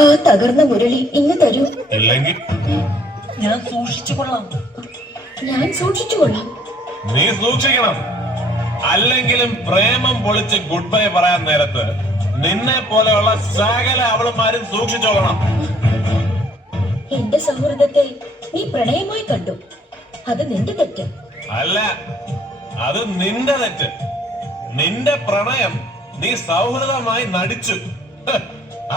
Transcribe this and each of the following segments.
ആ തകർന്ന മുരളി ഇങ്ങ് തരൂ. ഇല്ലെങ്കിൽ ഞാൻ സൂക്ഷിച്ചു കൊള്ളാം. ഞാൻ സൂക്ഷിച്ചു കൊള്ളാം. നീ സൂക്ഷിക്കണം. അല്ലെങ്കിലും പ്രേമം പൊളിച്ച് ഗുഡ് ബൈ പറയാൻ നേരത്ത് നിന്നെ പോലെയുള്ള സകല അവളുമാരും സൂക്ഷിച്ചോളണം. എന്റെ സൗഹൃദത്തെ നീ പ്രണയമായി കണ്ടു. അത് നിന്റെ തെറ്റ് അല്ല, അത് നിന്റെ തെറ്റ്. നിന്റെ പ്രണയം നീ സൗഹൃദമായി നടിച്ചു.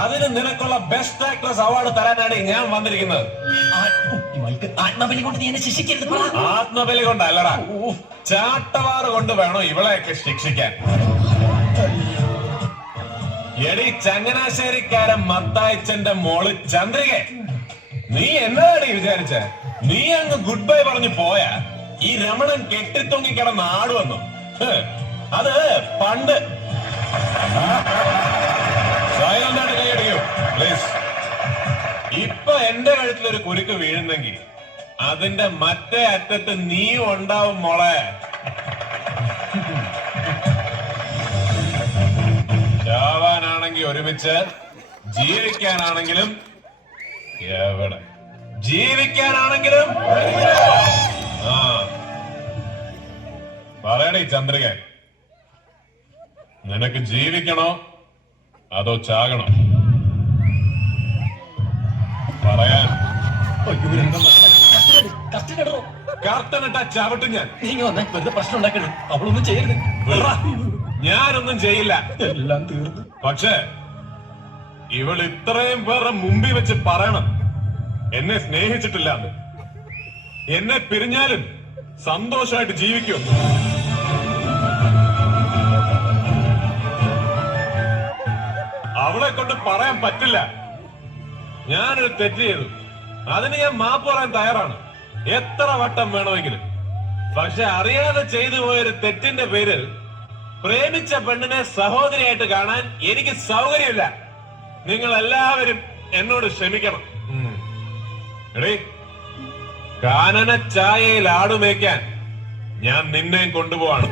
അതിന് നിനക്കുള്ള ബെസ്റ്റ് ആക്ട്രസ് അവാർഡ് തരാനാണ് ഞാൻ വന്നിരിക്കുന്നത്. ആത്മബലി കൊണ്ട് നീ എന്നെ ശിക്ഷിക്കരുത്. ആത്മബലി കൊണ്ടല്ലടാ, ചാട്ടവാറ് കൊണ്ട് വേണോ ഇവളെയൊക്കെ ശിക്ഷിക്കാൻ. എടി ചങ്ങനാശ്ശേരിക്കാരൻ മത്തായിച്ചന്റെ മോള് ചന്ദ്രിക, നീ എന്നതാടി വിചാരിച്ച? നീ അങ്ങ് ഗുഡ് ബൈ പറഞ്ഞു പോയാ ഈ രമണൻ കെട്ടിത്തൊങ്ങി കിടന്ന് ആടുവന്നു. അത് പണ്ട്. സൈലന്റായിട്ട് കൈയടിക്കൂ പ്ലീസ്. ഇപ്പൊ എന്റെ കഴുത്തിലൊരു കുരുക്ക് വീഴുന്നെങ്കിൽ അതിന്റെ മറ്റേ അറ്റത്ത് നീ ഉണ്ടാവും മോളെ. ചാവാനാണെങ്കിൽ ഒരുമിച്ച്, ജീവിക്കാനാണെങ്കിലും എവിടെ. ജീവിക്കാനാണെങ്കിലും ആ പറയണേ ചന്ദ്രിക, നിനക്ക് ജീവിക്കണോ അതോ ചാകണോ? പറയാൻ. കർത്തനിട്ട ചവിട്ടും ഞാൻ. വെറുതെ പ്രശ്നം ഉണ്ടാക്കരുത്. അവളൊന്നും ചെയ്യരുത്. ഞാനൊന്നും ചെയ്യില്ല, എല്ലാം തീർന്നു. പക്ഷേ ഇവൾ ഇത്രയും പേരുടെ മുമ്പിൽ വെച്ച് പറയണം എന്നെ സ്നേഹിച്ചിട്ടില്ല. എന്നെ പിരിഞ്ഞാലും സന്തോഷമായിട്ട് ജീവിക്കും. അവളെ കൊണ്ട് പറയാൻ പറ്റില്ല ഞാനൊരു തെറ്റ് ചെയ്തു. അതിന് ഞാൻ മാപ്പ് പറയാൻ തയ്യാറാണ്, എത്ര വട്ടം വേണമെങ്കിലും. പക്ഷെ അറിയാതെ ചെയ്തു പോയൊരു തെറ്റിന്റെ പേരിൽ പ്രേമിച്ച പെണ്ണിനെ സഹോദരിയായിട്ട് കാണാൻ എനിക്ക് സൗകര്യമില്ല. നിങ്ങൾ എല്ലാവരും എന്നോട് ക്ഷമിക്കണം. എടീ, കാനന ചായയിൽ ആടുമേക്കാൻ ഞാൻ നിന്നെ കൊണ്ടുപോവാണ്.